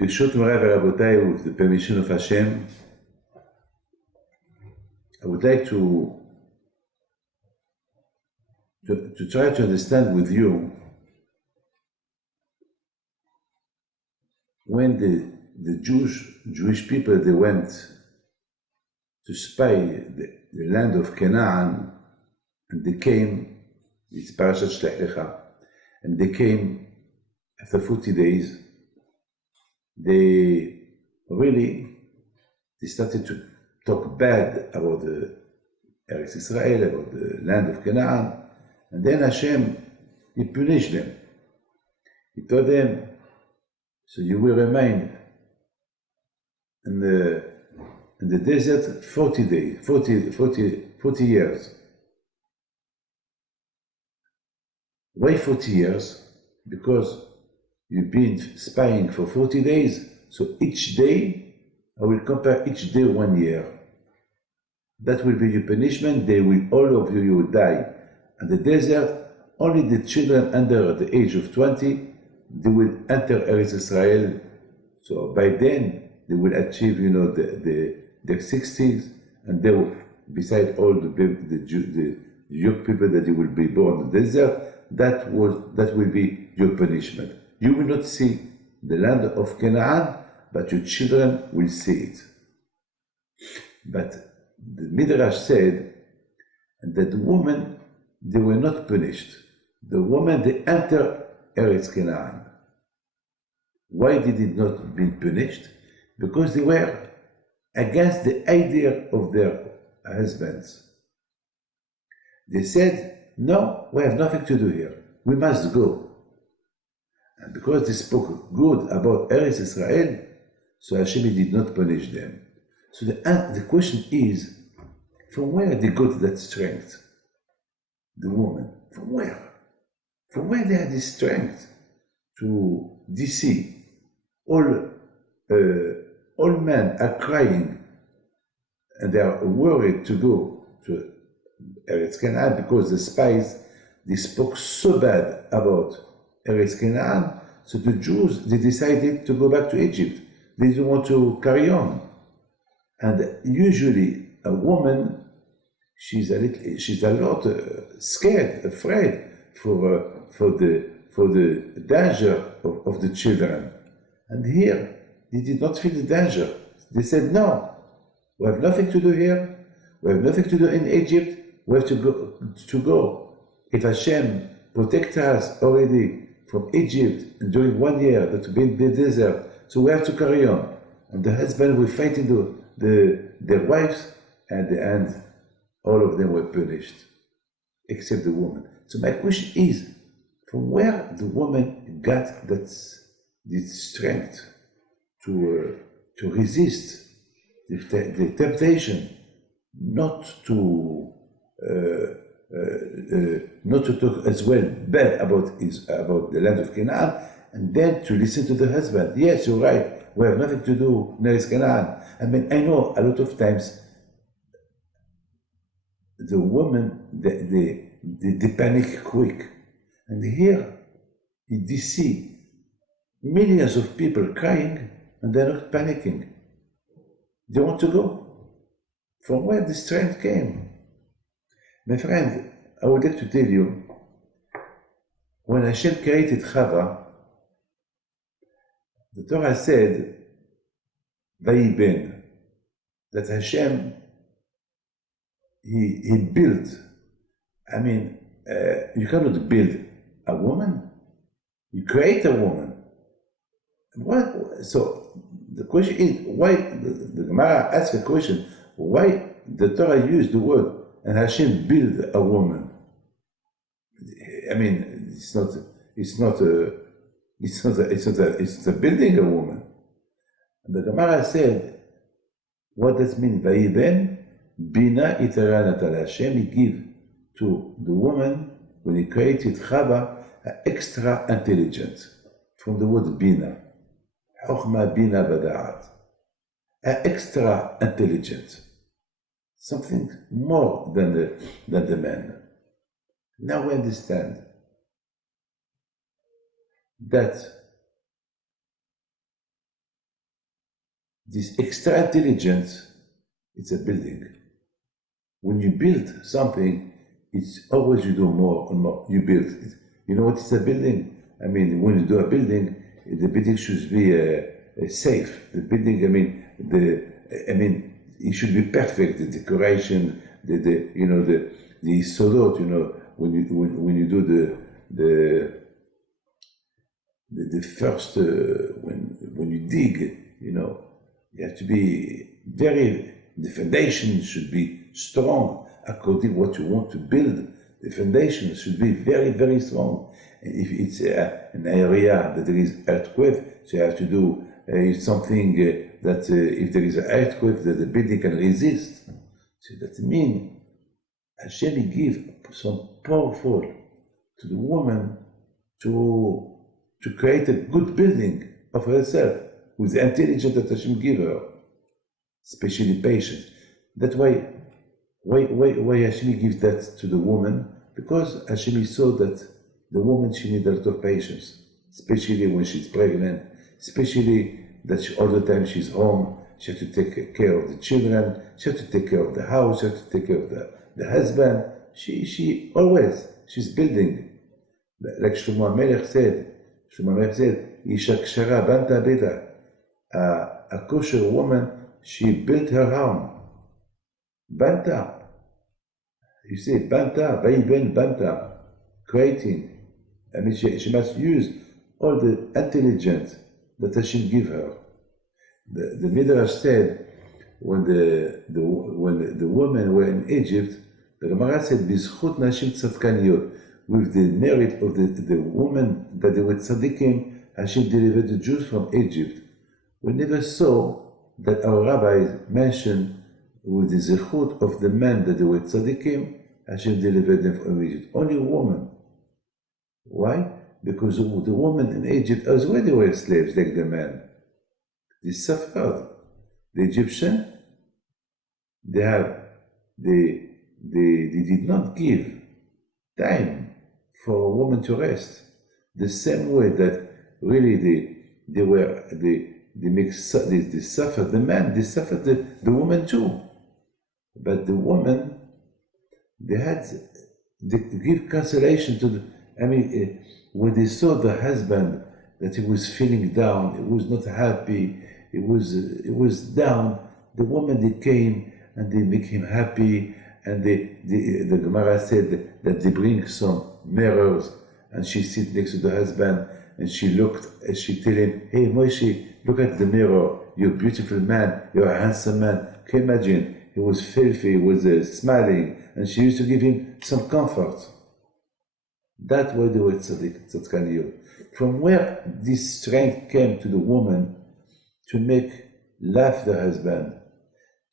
Birshut Morai Verabotai, with the permission of Hashem, I would like to try to understand with you when the Jewish people, they went to spy the land of Canaan, and they came, it's Parsha Shlech Lecha, and they came after 40 days. They started to talk bad about the Eretz Israel, about the land of Canaan, and then Hashem, He punished them. He told them, so you will remain in the desert 40 days, 40 years. Why 40 years? Because you've been spying for 40 days, so each day, I will compare each day 1 year. That will be your punishment. All of you will die. And the desert, only the children under the age of 20, they will enter Eretz Israel. So by then, they will achieve, their 60s, and they will, beside all the young people that they will be born in the desert, that will be your punishment. You will not see the land of Canaan, but your children will see it. But the Midrash said that the women, they were not punished. The women, they enter Eretz Canaan. Why did it not be punished? Because they were against the idea of their husbands. They said, no, we have nothing to do here. We must go. And because they spoke good about Eretz Israel, so Hashem did not punish them. So the question is, from where they got that strength? The woman, from where? From where they had this strength to deceive? All men are crying, and they are worried to go to Eretz Canaan because the spies, they spoke so bad about Eretz Canaan, so the Jews, they decided to go back to Egypt. They didn't want to carry on. And usually a woman, she's a lot scared, afraid for the danger of the children. And here, they did not feel the danger. They said, no, we have nothing to do here. We have nothing to do in Egypt. We have to go. If Hashem protects us already from Egypt and during 1 year that we in the desert, so we have to carry on. And the husband will fight into their wives, and at the end, all of them were punished, except the woman. So my question is, from where the woman got this strength to resist the temptation, not to talk as well bad about the land of Canaan, and then to listen to the husband. Yes, you're right. We have nothing to do in Eretz Canaan. I mean, I know a lot of times the women, they panic quick. And here, you see millions of people crying, and they're not panicking. They want to go. From where the strength came? My friend, I would like to tell you, when Hashem created Chava, the Torah said, Vayiben, that Hashem, he built. I mean, you cannot build a woman. You create a woman. What? So the question is, why, the Gemara asks a question, why the Torah used the word, and Hashem built a woman? I mean, it's not building a woman. And the Gemara said, what does it mean? Vayiben, bina itera natal. Hashem, he give to the woman, when he created Chava, extra intelligence, from the word bina. Chochma bina bada'at. Extra intelligence. Something more than the man. Now we understand that this extra intelligence, it's a building. When you build something, it's always you do more and more. You build it. You know what is a building? I mean, when you do a building, the building should be safe. The building, it should be perfect. The decoration, the sodot. When you do the first when you dig, you have to be the foundation should be strong according to what you want to build. The foundation should be very, very strong. And if it's an area that there is earthquake, so you have to do something that if there is an earthquake, that the building can resist. So that means Hashem give some powerful to the woman to create a good building of herself with the intelligence that Hashem give her, especially patience. That's why Hashem gives that to the woman, because Hashem saw that the woman, she needs a lot of patience, especially when she's pregnant, especially that all the time she's home, she has to take care of the children, she has to take care of the house, she has to take care of the husband. She always, she's building. Like Shlomo HaMelech said, Isha Kshara Banta Beta, a kosher woman, she built her home. Banta. You say Banta, Vaiben Banta, creating. I mean, she must use all the intelligence that Hashem give her. The Midrash said, when the women were in Egypt, the Gemara said, Bizchut Nashim Tzadkaniyot, with the merit of the woman that they were tzaddikim, Hashem delivered the Jews from Egypt. We never saw that our rabbis mentioned with the zechut of the men that they were tzaddikim, Hashem delivered them from Egypt. Only a woman. Why? Because the women in Egypt as well, they were slaves like the men. They suffered. The Egyptian, they did not give time for a woman to rest. The same way that really they suffered the man, they suffered the woman too. But the woman, they give consolation to when they saw the husband that he was feeling down, he was not happy, he was down, the woman, they came and they make him happy, and the Gemara said that they bring some mirrors, and she sit next to the husband, and she looked, and she tell him, hey Moshe, look at the mirror, you're a beautiful man, you're a handsome man. Can you imagine? He was filthy, he was smiling, and she used to give him some comfort. That's why they were tzadkaniyot. From where this strength came to the woman to make laugh the husband,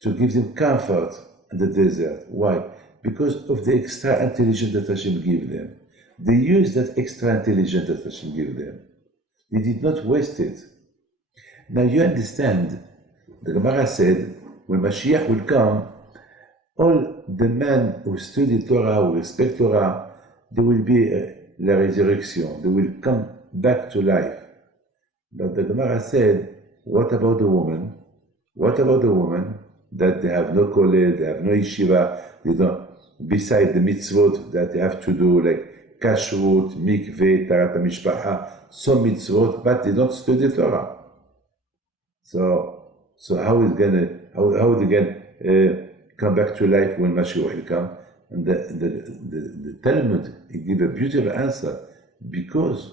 to give them comfort in the desert. Why? Because of the extra intelligence that Hashem gave them. They used that extra intelligence that Hashem gave them. They did not waste it. Now you understand, the Gemara said, when Mashiach will come, all the men who study Torah, who respect Torah, there will be la resurrection. They will come back to life. But the Gemara said, what about the woman? What about the woman that they have no kollel, they have no yeshiva, they don't, beside the mitzvot that they have to do, like kashrut, mikveh, tarat mishpacha, some mitzvot, but they don't study Torah. So how are they going come back to life when Mashiach will come? And the Talmud, it gives a beautiful answer, because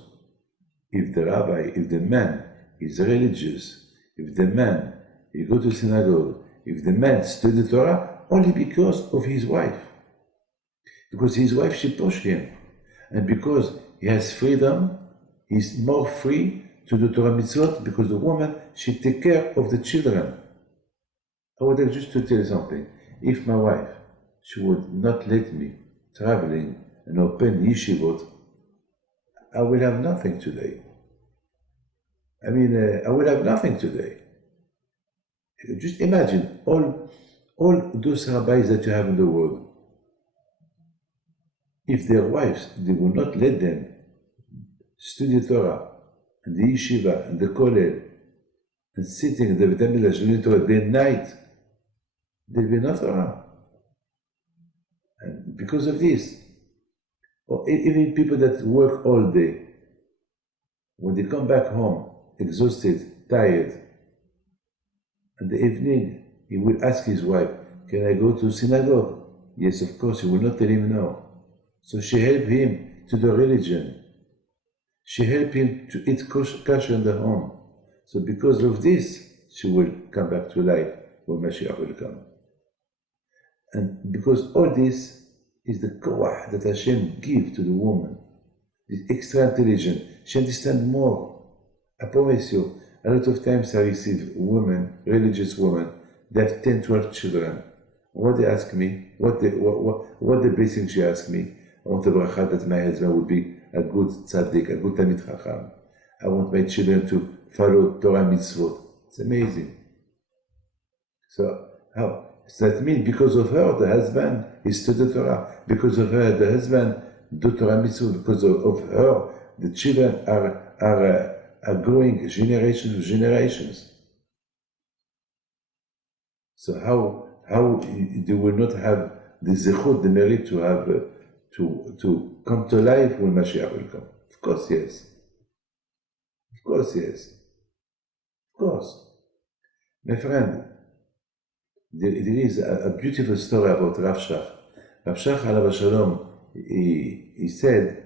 if the man is religious, if the man, he go to synagogue, if the man study Torah, only because of his wife. Because his wife, she pushed him. And because he has freedom, he's more free to do Torah mitzvot, because the woman, she take care of the children. I would like just to tell you something. If my wife, she would not let me traveling and open yeshivot, I will have nothing today. I will have nothing today. Just imagine all those rabbis that you have in the world. If their wives, they will not let them study Torah and the yeshiva and the kollel, and sitting in the Beit HaMikdash learning Torah day and night, there'll be no Torah. And because of this, or even people that work all day, when they come back home, exhausted, tired, in the evening, he will ask his wife, can I go to synagogue? Yes, of course, he will not tell him no. So she helped him to the religion. She helped him to eat kosher in the home. So because of this, she will come back to life when Mashiach will come. And because all this is the koach that Hashem gives to the woman, this extra intelligence, she understands more. I promise you, a lot of times I receive women, religious women, they have 10, 12 children. What they ask me, what the blessing she ask me, I want a bracha that my husband would be a good tzaddik, a good Talmid Chacham. I want my children to follow Torah mitzvot. It's amazing. So how? So that means because of her, the husband is studied Torah. Because of her, the husband do Torah mitzvot. Because of her, the children are growing generations of generations. So how they will not have the zechut, the merit to have to come to life when Mashiach will come? Of course, yes. Of course, yes. Of course. My friend, there is a beautiful story about Rav Shach. Rav Shach, alav shalom, he said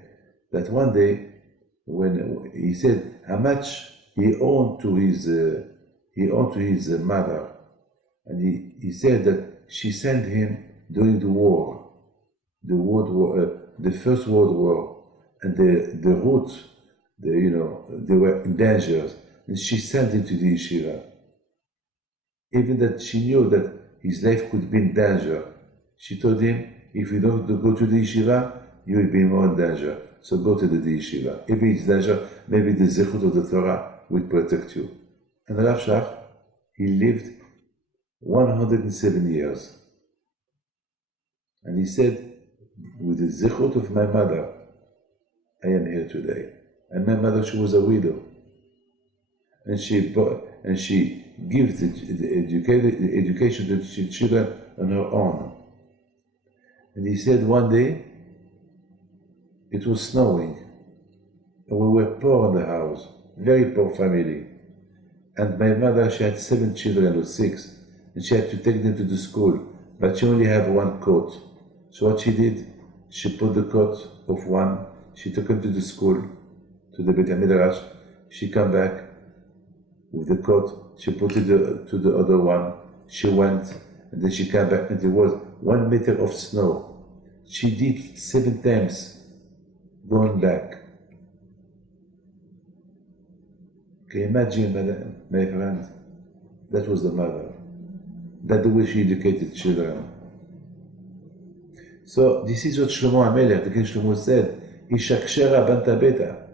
that one day, when he said how much he owed to his mother, and he said that she sent him during the war, the First World War, and the route, they were in danger, and she sent him to the yeshiva. Even that she knew that his life could be in danger, she told him, if you don't go to the yeshiva, you will be more in danger. So go to the yeshiva. If it's danger, maybe the zechut of the Torah will protect you. And Rav Shach, he lived 107 years. And he said, with the zechut of my mother, I am here today. And my mother, she was a widow. And she gives the education to the children on her own. And he said one day, it was snowing, and we were poor in the house, very poor family. And my mother, she had 7 children or 6, and she had to take them to the school, but she only had one coat. So what she did, she put the coat of one, she took him to the school, to the Beit HaMidrash, she came back with the coat, she put it to the other one, she went, and then she came back, and there was 1 meter of snow. She did 7 times. Going back. Can you imagine, my friend? That was the mother. That's the way she educated children. So this is what Shlomo HaMelech, the King Shlomo said, Isha kshera banta beta.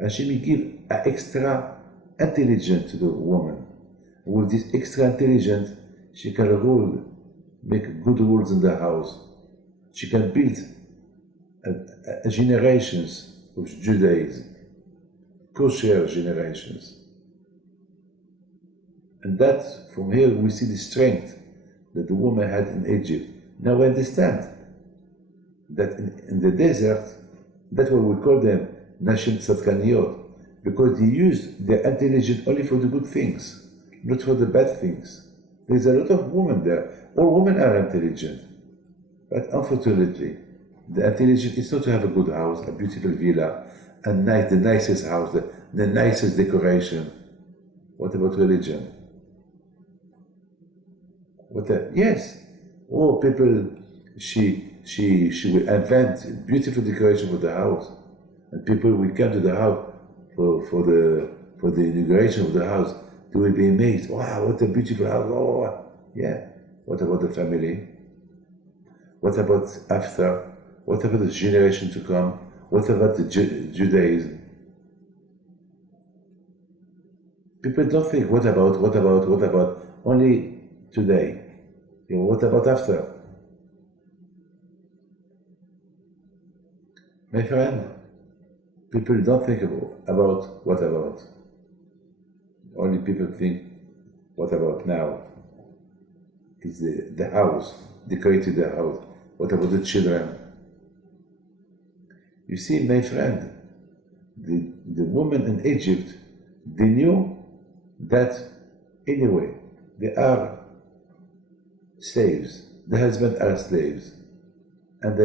Hashem give an extra intelligence to the woman. With this extra intelligence, she can rule, make good rules in the house. She can build generations of Judaism, kosher generations. And that, from here, we see the strength that the woman had in Egypt. Now we understand that in the desert, that's why we call them Nashim Tzadkaniyot, because they used their intelligence only for the good things, not for the bad things. There's a lot of women there. All women are intelligent, but unfortunately, the intelligence is not to have a good house, a beautiful villa, the nicest house, the nicest decoration. What about religion? Yes. Oh, people, she will invent beautiful decoration for the house, and people will come to the house for the inauguration of the house. They will be amazed. Wow, what a beautiful house! Oh, yeah. What about the family? What about after? What about the generation to come? What about the Judaism? People don't think, what about, only today. What about after? My friend, people don't think about what about. Only people think What about now? Is the house, decorated the house. What about the children? You see, my friend, the women in Egypt, they knew that anyway, they are slaves. The husbands are slaves. And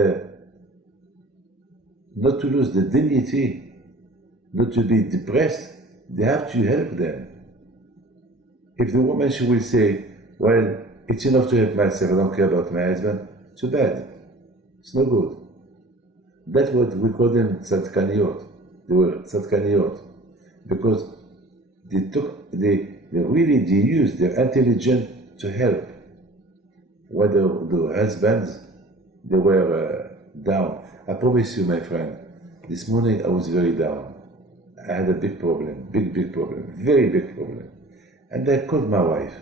not to lose the dignity, not to be depressed, they have to help them. If the woman, she will say, well, it's enough to help myself, I don't care about my husband, too bad. It's no good. That's what we call them tzadkaniyot. They were tzadkaniyot. Because they used their intelligence to help. Whether the husbands, they were down. I promise you, my friend, this morning I was very down. I had a big problem, big problem, very big problem. And I called my wife.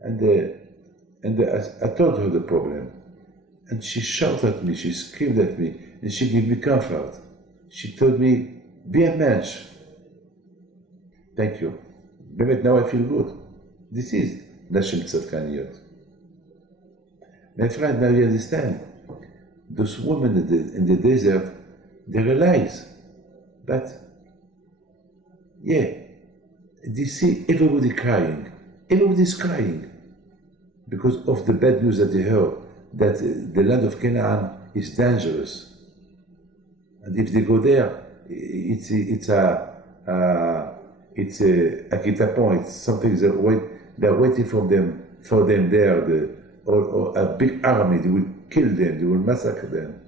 And I told her the problem. And she shouted at me, she screamed at me, and she gave me comfort. She told me, be a man. Thank you. But now I feel good. This is Nashim Tzadkaniyot. My friend, now you understand. Those women in the desert, they realize that, yeah, they see everybody crying. Everybody's crying because of the bad news that they heard, that the land of Canaan is dangerous. And if they go there, it's a guet-apens, it's something they're waiting for them there, or a big army, they will kill them, they will massacre them.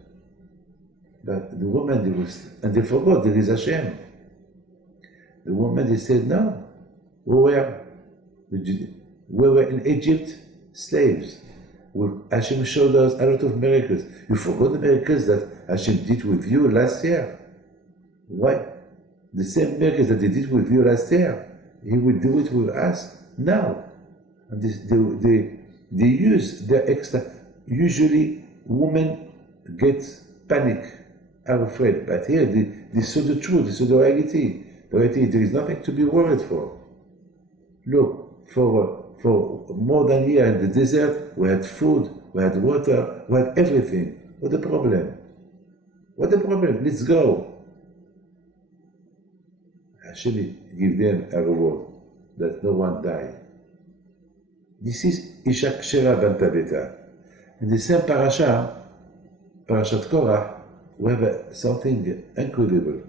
But the woman, they forgot there is Hashem. The woman, they said, no, we were in Egypt slaves. Hashem showed us a lot of miracles. You forgot the miracles that Hashem did with you last year. Why? The same miracles that He did with you last year, He will do it with us now. And they use their extra. Usually, women get panic, are afraid. But here, they saw the truth, they saw the reality. The reality, there is nothing to be worried for. Look, for more than a year in the desert, we had food, we had water, we had everything. What's the problem? What's the problem? Let's go. Hashem give them a reward that no one die. This is Isha Kshera ben Tabeta. In the same parasha, Parashat Korach, we have something incredible.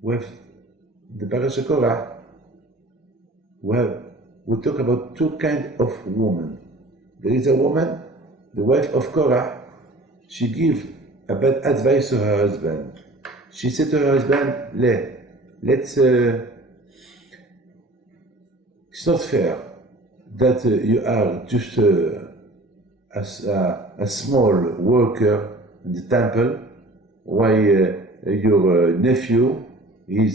We have the Parashat Korach, we talk about two kinds of women. There is a woman, the wife of Korah, she gives a bad advice to her husband. She said to her husband, let's it's not fair that you are just a small worker in the temple, while your nephew he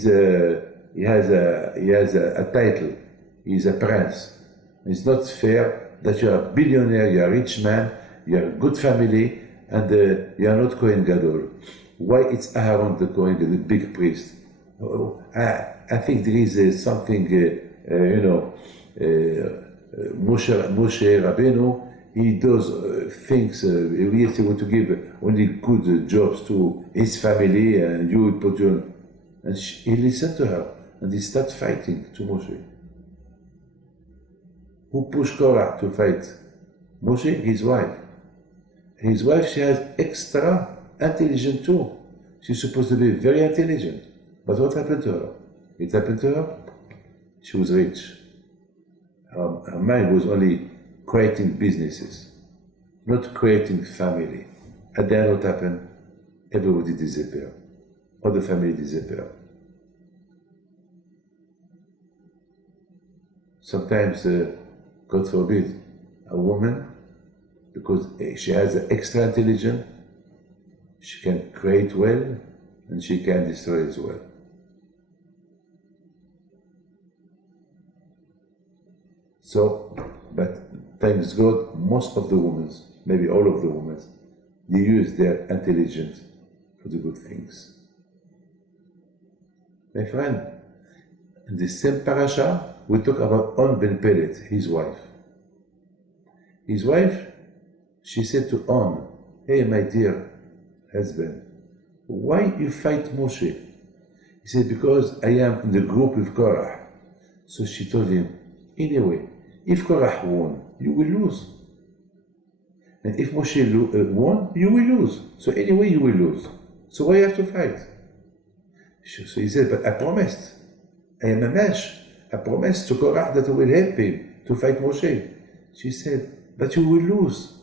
has a title. He is a prince. It's not fair that you are a billionaire, you are a rich man, you are a good family, and you are not Kohen Gadol. Why it's Aaron the Kohen, the big priest? I think there is something, Moshe Rabbeinu, he does things, he really want to give only good jobs to his family, and you will put your... And he listened to her, and he started fighting to Moshe. Who pushed Korah to fight? Moshe, his wife. His wife, she has extra intelligent too. She's supposed to be very intelligent. But what happened to her? It happened to her, she was rich. Her mind was only creating businesses, not creating family. And then what happened? Everybody disappeared. All the family disappeared. Sometimes, God forbid, a woman, because she has extra intelligence, she can create well, and she can destroy as well. So, but thanks God, most of the women, maybe all of the women, they use their intelligence for the good things. My friend, in the same parasha, we talk about On ben Pelet, his wife. His wife, she said to On, "Hey, my dear husband, why you fight Moshe?" He said, "Because I am in the group with Korah." So she told him, "Anyway, if Korah won, you will lose. And if Moshe won, you will lose. So anyway, you will lose. So why you have to fight?" So he said, "But I promised. I am a match. I promised to Korah that I will help him to fight Moshe." She said, "But you will lose.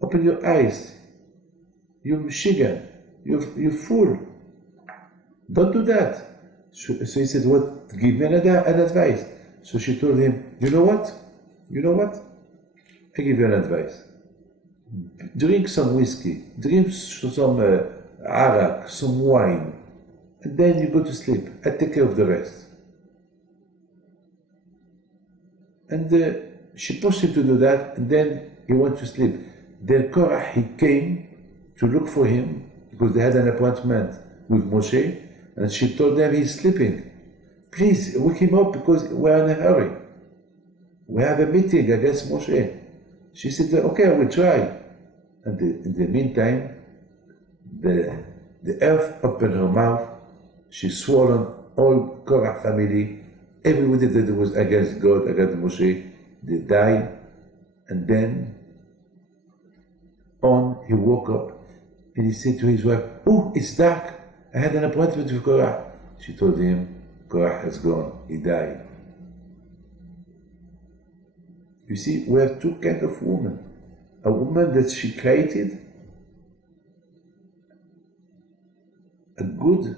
Open your eyes. You Michigan. You fool. Don't do that." So he said, "What? Give me an advice." So she told him, "You know what? I give you an advice. Drink some whiskey, drink some arak, some wine, and then you go to sleep. I take care of the rest." And she pushed him to do that, and then he went to sleep. Then Korah, he came to look for him because they had an appointment with Moshe, and she told them he's sleeping. "Please wake him up because we're in a hurry. We have a meeting against Moshe." She said, "Okay, I will try." And in the meantime, the earth opened her mouth. She swallowed all Korah family. Everybody that was against God, against Moshe, they died. And then he woke up and he said to his wife, "Oh, it's dark. I had an appointment with Korah." She told him, "Korah has gone. He died." You see, we have two kinds of women. A woman that she created, a good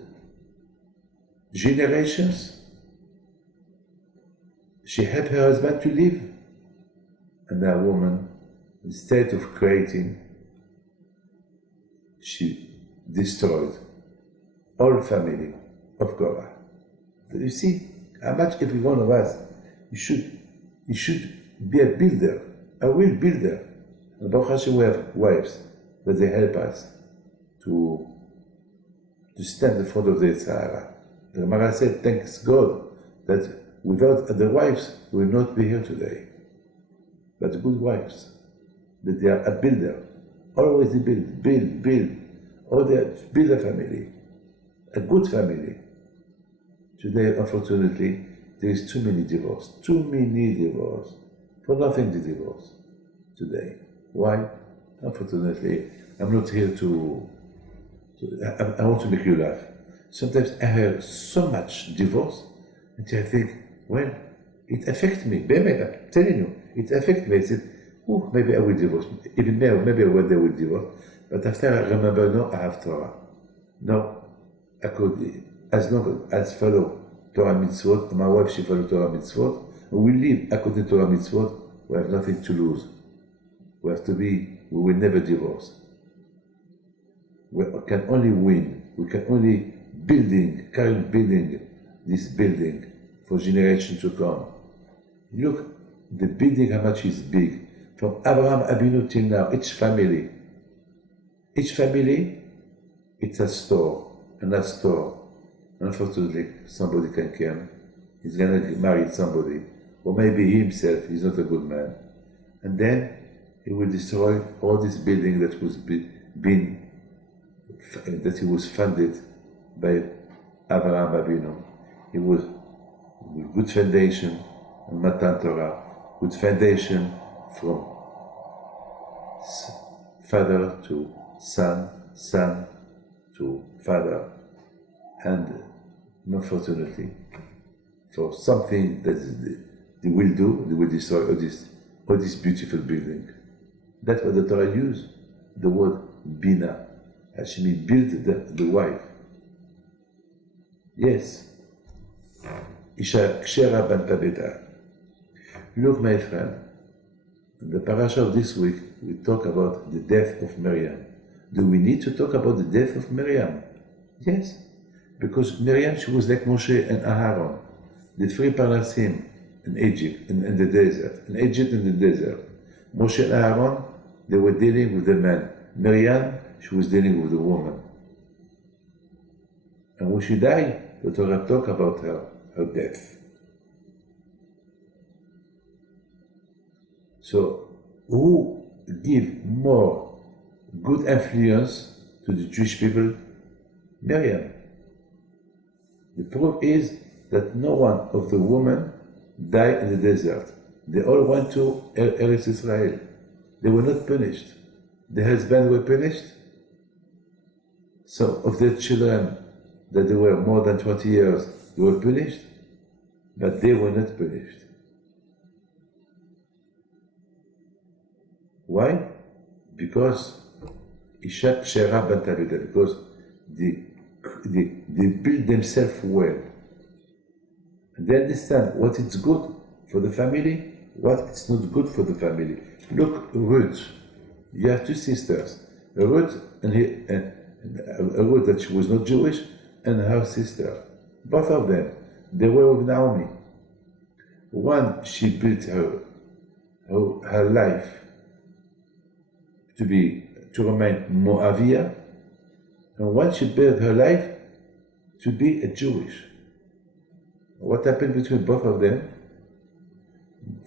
generations. She helped her husband to live. And that woman, instead of creating, she destroyed all family of Korah. You see how much every one of us, you should be a builder, a real builder. And Baruch Hashem, we have wives that they help us to stand in front of the Sahara. The Gemara said, thanks God that without the wives, we will not be here today. But good wives, that they are a builder. Always they build. Or they build a family, a good family. Today, unfortunately, there is too many divorce. For nothing to divorce today. Why? Unfortunately, I'm not here I want to make you laugh. Sometimes I hear so much divorce, and I think, well, it affects me. Maybe, I'm telling you, it affects me. I said, oh, maybe I will divorce. Even now, maybe one day I will divorce. But after I remember, no, I have Torah. No, I could, as long as I follow Torah mitzvot, my wife, she follows Torah mitzvot, and we live according to Torah mitzvot, we have nothing to lose. We will never divorce. We can only win. We can only carry building this building for generations to come. Look, the building, how much is big. From Abraham Abinu till now, each family, it's a store, and that store, unfortunately, somebody can come. He's going to marry somebody, or maybe he himself, he's not a good man. And then he will destroy all this building that he was funded by Abraham Abinu. It was with good foundation, and Matan Torah, good foundation from father to son to father, and unfortunately, for something that they will destroy all this beautiful building. That's what the Torah used, the word bina. Actually build the wife. Yes. Isha kshera ban pabeta. Look, my friend, in the Parsha of this week, we talk about the death of Miriam. Do we need to talk about the death of Miriam? Yes. Because Miriam, she was like Moshe and Aaron, the three Parnasim in Egypt, in the desert. In Egypt, in the desert. Moshe and Aaron, they were dealing with the man. Miriam, she was dealing with the woman. And when she died, the Torah talked about her death. So, who give more good influence to the Jewish people? Miriam. The proof is that no one of the women died in the desert. They all went to Eretz Israel. They were not punished. The husbands were punished. Some of their children, that they were more than 20 years, they were punished, but they were not punished. Why? Because Isha Shera Bantabida, because they build themselves well. And they understand what is good for the family, what is not good for the family. Look, Ruth, you have two sisters. Ruth Ruth that she was not Jewish, and her sister. Both of them, they were with Naomi. One, she built her life to remain Moavia, and one she built her life to be a Jewish. What happened between both of them?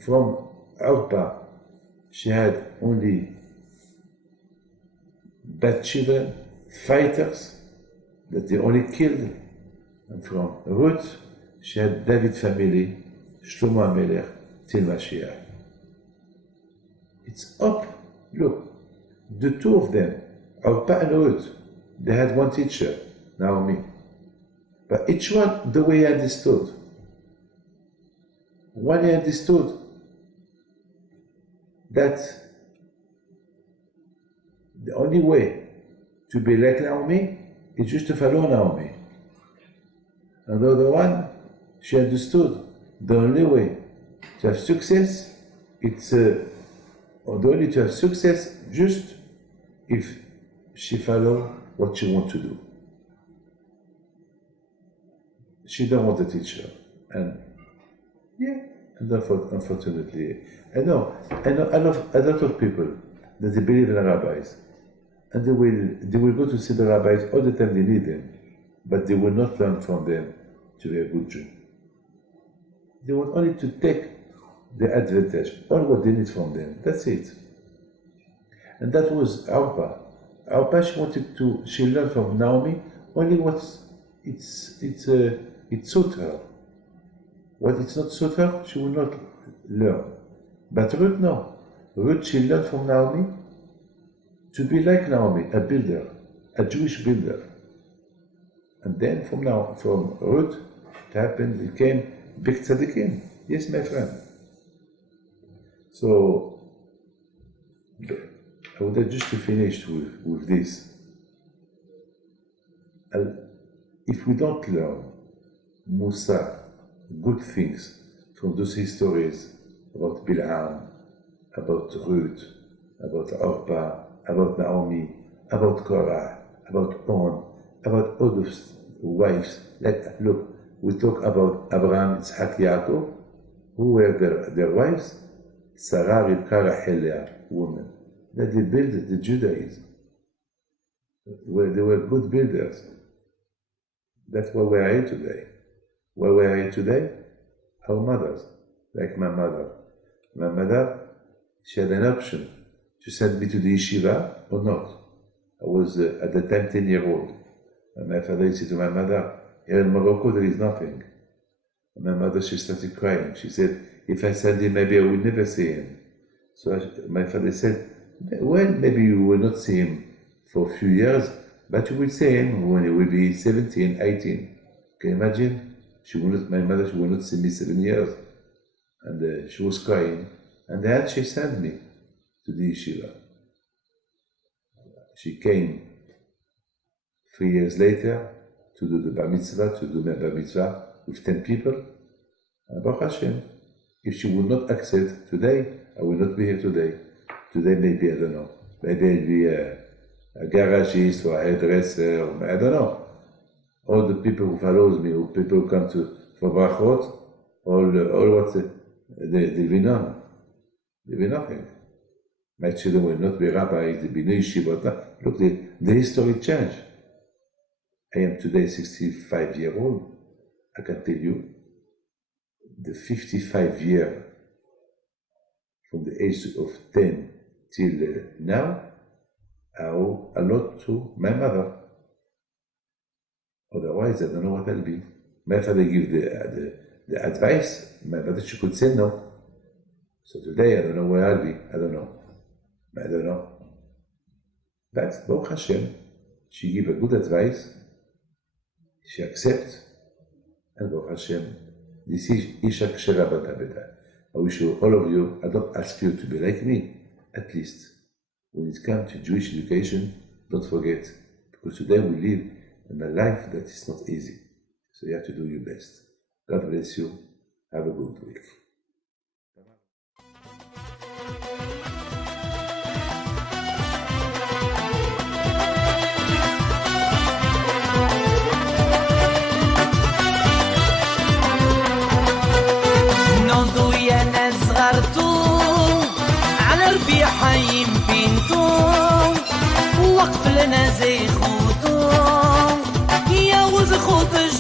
From Orpah, she had only bad children, fighters, that they only killed. And from Ruth, she had David family, Shlomo HaMelech, till Mashiach. It's up. Look, the two of them, Orpah and Ruth, they had one teacher, Naomi. But each one the way he understood. One he understood that the only way to be like Naomi is just to follow Naomi. And the other one, she understood the only way to have success, it's only to have success just if she follow what she wants to do. She don't want a teacher, and unfortunately, I know a lot of people that they believe in rabbis, and they will go to see the rabbis all the time they need them, but they will not learn from them to be a good Jew. They want only to take the advantage, all what they need from them. That's it. And that was Orpah. Orpah, she learned from Naomi only what it suit her. What it's not suit her, she will not learn. But Ruth, no. Ruth, she learned from Naomi to be like Naomi, a builder, a Jewish builder. And then from Ruth, it happened, became big tzaddikim. Yes, my friend. So, I would like just to finish with this. If we don't learn Musa, good things from those histories about Bil'am, about Ruth, about Orpah, about Naomi, about Korah, about On, about all those wives. Like, look, we talk about Abraham, Yitzhak, Yaakov. Who were their wives? Sarah, Rivka, Rachel, Leah, women. That they built the Judaism. They were good builders. That's why we are here today. Why we are here today? Our mothers, like my mother. My mother, she had an option to send me to the yeshiva or not. I was at the time 10-year-old. And my father said to my mother, here in Morocco there is nothing. And my mother, she started crying. She said, if I send him, maybe I will never see him. So my father said, well, maybe you will not see him for a few years, but you will see him when he will be 17, 18. Can you imagine? My mother, she will not see me 7 years. And she was crying. And then she sent me to the yeshiva. She came 3 years later to do the bar mitzvah, to do my bar mitzvah with 10 people. And Baruch Hashem, if she would not accept today, I will not be here today. Today maybe, I don't know, maybe I'll be a garagist or a hairdresser, or I don't know. All the people who follows me, or people who come for brachot, all what they'll be none. They'll be nothing. My children will not be rabbis, they'll be no yeshiva. Look, the history changed. I am today 65-year-old. I can tell you, the 55 year from the age of 10 till now owe a lot to my mother. Otherwise, I don't know what I'll be. My father gave the advice, my mother, she could say no. So today, I don't know where I'll be. I don't know. But Baruch Hashem, she gave a good advice, she accepts, and Baruch Hashem, this is Isha Kshera Bata Beta. I wish you, all of you, I don't ask you to be like me, at least. When it comes to Jewish education, don't forget, because today we live in a life that is not easy. So you have to do your best. God bless you. Have a good week. حيم بنتو وقف لنا زي خوتو يا وز خوت